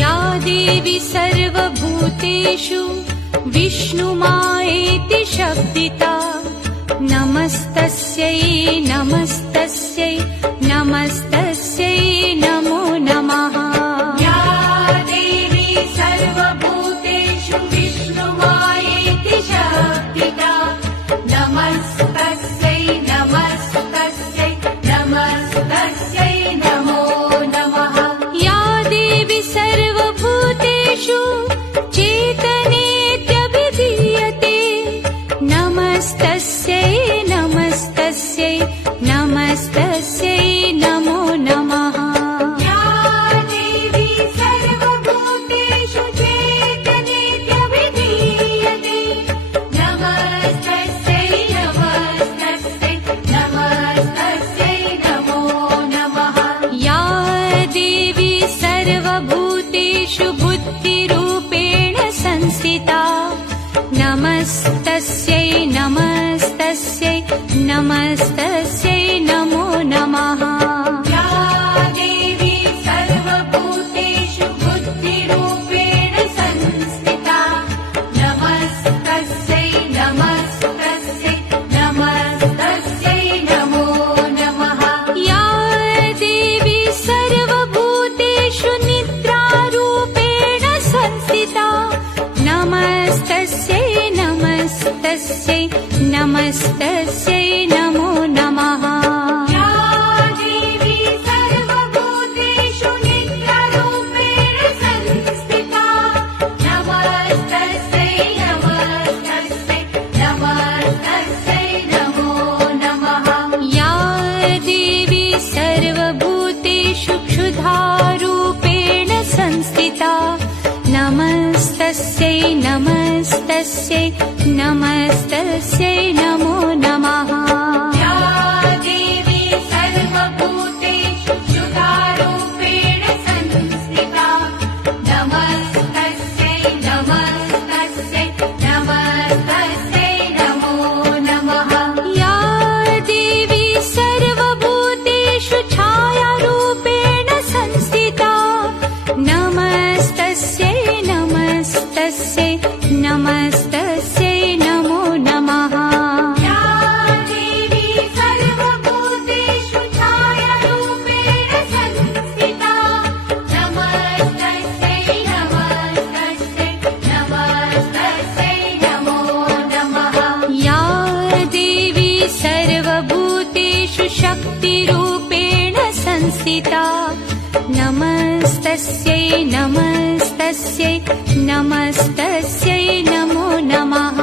या देवी सर्वभूतेषु विष्णुमायेति शब्दिता नमस्तस्यै नमस्तस्यै नमस्तस्यै नमो नमः। या देवी सर्वभूतेषु विष्णुमायेति शब्दिता नमस्तस्यै नमस्तस्यै नमस्तस्यै नमो नमः। या देवी सर्वभूतेषु चेतनेत्यभिधीयते नमस्तस्यै नमस्तस्यै नमस्तस्यै नमो नमः। या देवी सर्वभूतेषु चेतनेत्यभिधीयते नमस्तस्यै नमस्तस्यै नमस्तस्यै नमो नमः। या देवी सर्वभूतेषु बुद्धिरूपेण संस्थिता नमस्तस्यै नमस्तस्यै नमस्तस्यै नमो नमः। या देवी सर्वभूतेषु बुद्धिरूपेण संस्थिता नमस्तस्यै नमस्तस्यै नमस्तस्यै नमो नमः। या देवी सर्वभूतेषु निद्रारूपेण संस्थिता नमस्तस्यै नमस्तस्यै नमस्तस्यै नमो नमः। या देवी सर्वभूतेषु निद्रारूपेण संस्थिता नमस्तस्यै नमस्तस्यै नमस्तस्यै नमो नमः। या देवी सर्वभूतेषु क्षुधारूपेण संस्थिता नमस्तस्यै नमस्तस्यै नमस्तस्यै नमो नमः। या देवी सर्वभूतेषु क्षुधारूपेण संस्थिता नमस्तस्यै नमस्तस्यै नमस्तस्यै नमो नमः। या देवी सर्वभूतेषु छायारूपेण संस्थिता नमस्तस्यै नमस्तस्यै नमस्तस्यै नमो नमः। या देवी सर्वभूतेषु छायारूपेण संस्थिता नमस्तस्यै नमस्तस्यै नमस्तस्यै नमो नमः। या देवी सर्वभूतेषु शक्तिरूपेण संस्थिता नमस्तस्यै नमस्तस्यै नमस्तस्यै नमो नमः।